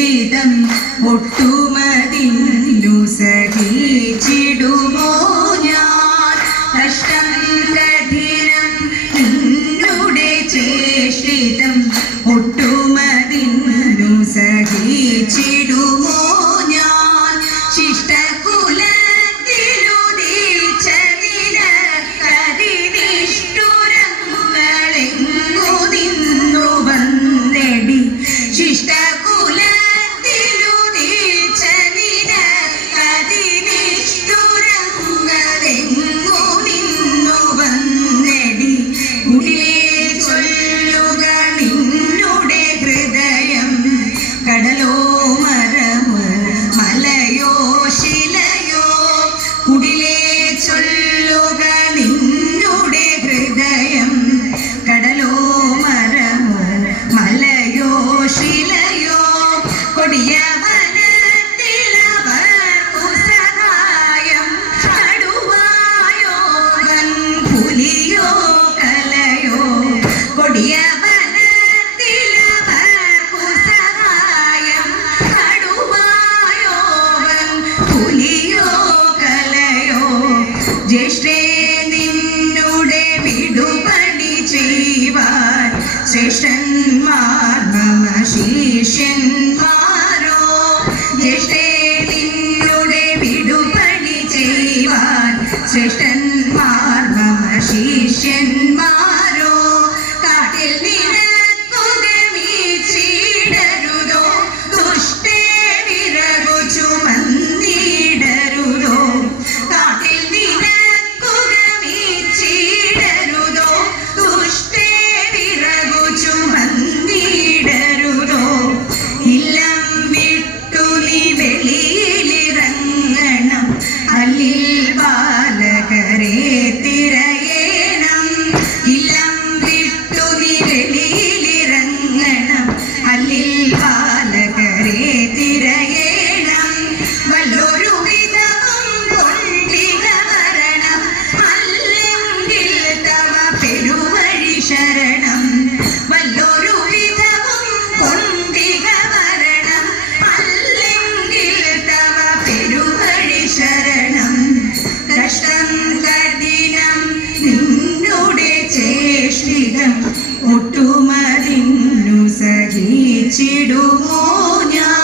വിടിതം ഒട്ടുമതിന്നു സഹിച്ചിടുമോ ഞാൻ? കഷ്ടം കഠിനം നിന്നുടെ ചേഷിതം ഒട്ടുമതിന്നു സഹിച്ചിടും 一緒に。പുരുഷന്മാരോ ജ്യേഷ്ഠേ നിന്നുടെ വിടുപണി ചെയ്യുവാൻ ശ്രേഷ്ഠ മുട്ടുമതിന്നു സഹിച്ചിടുമോ ഞാൻ?